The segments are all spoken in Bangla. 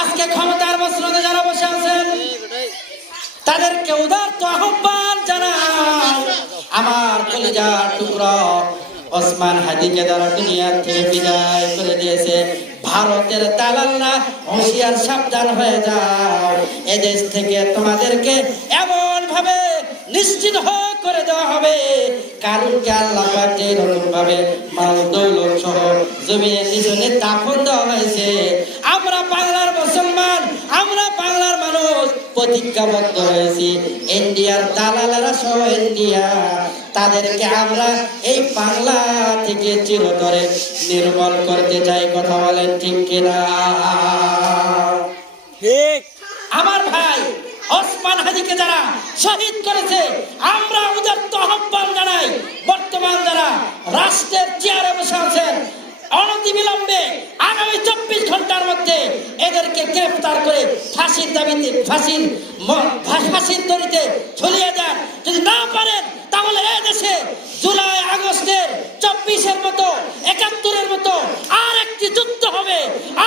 আজকে ক্ষমতার মসনদে যারা বসে আছেন তাদেরকে উদারত আহ্বান জানাই, আমার কলিজার টুকরা ওসমান হাদিকে যারা দুনিয়ার থেকে বিদায় করে দিয়েছে, ভারতের দালালরা হুঁশিয়ার সাবধান হয়ে যাও। এদেশ থেকে তোমাদেরকে এমন ভাবে নিশ্চিত করে দেওয়া হবে, কারণকে আল্লাহ পাক যে রকম ভাবে মাল দৌলত সহ জমিনের নিচে দাফন দেওয়া হয়েছে, আমরা বাংলার মুসলমান, আমরা বাংলার মানুষ প্রতিজ্ঞাবদ্ধ হয়েছি, ইন্ডিয়ার দালালেরা সহ ইন্ডিয়া তাদেরকে আমরা এই বাংলা থেকে চিরতরে নির্মূল করতে চাই। কথা বলেন ঠিক কিনা? ঠিক। আমার ভাই ওসমান হাদিকে যারা শহীদ করেছে, আমরা উদারত আহ্বান জানাই, বর্তমান যারা রাষ্ট্রের চেয়ারে বসে আছেন, অনতিবিলম্বে আগামী 24 ঘন্টার মধ্যে এদেরকে গ্রেফতার করে ফাঁসির দাবিতে ফাঁসির দড়িতে ঝুলিয়ে দেন। যদি না পারেন তাহলে এই দেশে জুলাই আগস্টের 24-এর মতো 71-এর মতো আর একটি যুদ্ধ হবে,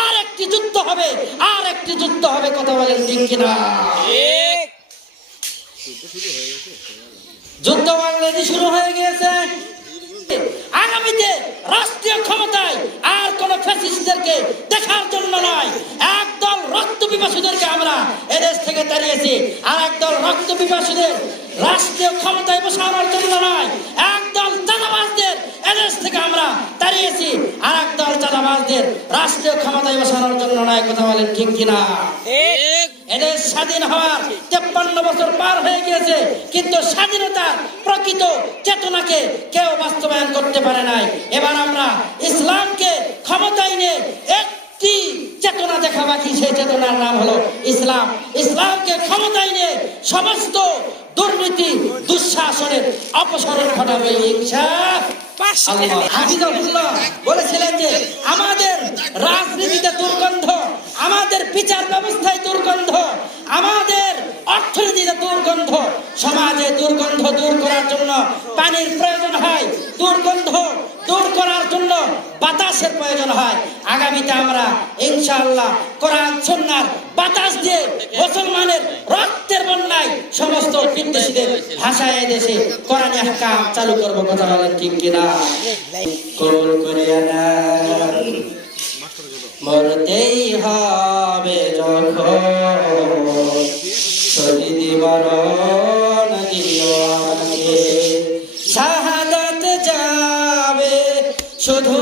আর একটি যুদ্ধ হবে, আর একটি যুদ্ধ হবে। কথা বলেন ঠিক কিনা? যুদ্ধ অলরেডি শুরু হয়ে গিয়েছে। আগামীতে রাষ্ট্রীয় ক্ষমতায় আর কোন ফ্যাসিস্টদেরকে দেখার জন্য নয়, একদল রক্ত পিপাসুদেরকে আমরা এদেশ থেকে তাড়িয়েছি, আর একদল রক্ত পিপাসুদের রাষ্ট্রীয় ক্ষমতায় বসানোর জন্য নয়, একদল চাঁদাবাজদের এদেশ থেকে আমরা তাড়িয়েছি, আর একদল চাঁদাবাজদের রাষ্ট্রীয় ক্ষমতায় বসানোর জন্য নয়। কথা বলেন ঠিক কিনা? এদেশ স্বাধীন হওয়ার 53 বছর পার হয়ে গিয়েছে, কিন্তু স্বাধীনতার প্রকৃত চেতনাকে কেউ বাস্তবায়ন করতে পারে নাই। এবার আমরা ইসলামকে ক্ষমতায় নিয়ে একটি চেতনা দেখা বাকি, সেই চেতনার নাম হলো ইসলাম। ইসলামকে ক্ষমতায় নিয়ে সমস্ত দুর্নীতি দুঃশাসনের অপসারণ ঘটাবে ইনশাআল্লাহ। হাফিজাহুল্লাহ বলেছিলেন যে আমাদের রাজনীতিতে দুর্গন্ধ, আমাদের বিচার ব্যবস্থায় দুর্গন্ধ, আমাদের অর্থনীতিতে দুর্গন্ধ, সমাজে দুর্গন্ধ দূর করার জন্য পানির প্রয়োজন হয়, দুর্গন্ধ দূর করার জন্য বাতাসের প্রয়োজন হয়। আগামীতে আমরা ইনশাআল্লাহ কোরআন সুন্নাহর বাতাস দিয়ে মুসলমানের রক্তের বন্যায় সমস্ত বিদ্বেষীদের ভাষায় এদেশে কোরআন আহকাম চালু করব। কথা বলেন ঠিক কিনা? কবুল করিয়া নেন, মরতেই হবে যখন, শহীদ মরণ দিও আমাকে, শাহাদাত যাবে শুধু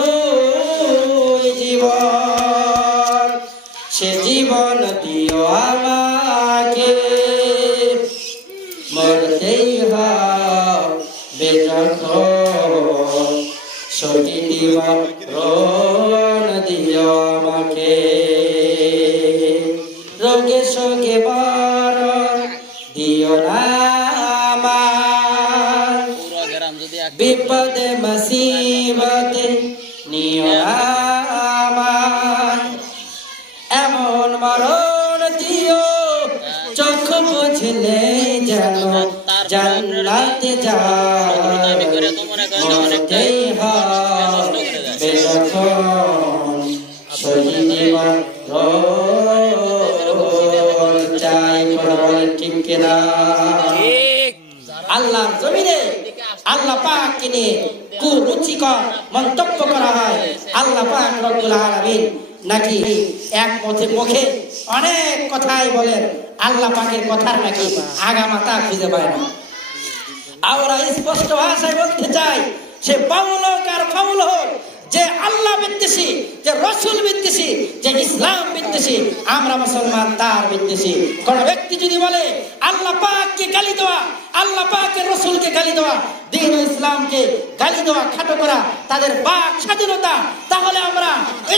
জীবন, সে জীবন দিও আমাকে, মরতেই হবে যখন, শহীদ মরণ দিও আমাকে, রোগে শোকে মরণ দিও না আমার, বিপদে মুসিবতে নিও না আমার, এমন মরণ দিও চোখ বুঝলে যেন জান্নাতে যায়, মরতেই হবে যখন, শহীদ মরণ চাই। কথা বলেন ঠিক কিনা? আল্লাহর জমিনে আল্লাহ পাককে নিয়ে কুরুচিকর মন্তব্য করা হয়। আল্লাহ পাক রব্বুল আলামিন নাকি এক মুখে অনেক কথাই বলেন, আল্লাহ পাকের কথার নাকি আগামাতা খুঁজে পায় না। আমরা স্পষ্ট ভাষায় বলতে চাই, সে বাউল হোক আর ফাউল হোক, যে আল্লাহ বিদ্বেষী, যে রসুল বিদ্বেষী, যে ইসলাম বিদ্বেষী, আমরা মুসলমান তার বিদ্বেষী। কোন ব্যক্তি যদি বলে আল্লাহ পাককে গালি দেওয়া, আল্লাহ পাকের রসুলকে গালি দেওয়া, দ্বীন ও ইসলামকে গালি দেওয়া, খাটো করা তাদের বাক স্বাধীনতা, তাহলে আমরা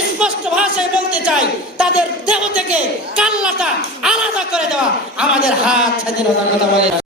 স্পষ্ট ভাষায় বলতে চাই, তাদের দেহ থেকে কাল্লাটা আলাদা করে দেওয়া আমাদের হাত স্বাধীনতার কথা বলে।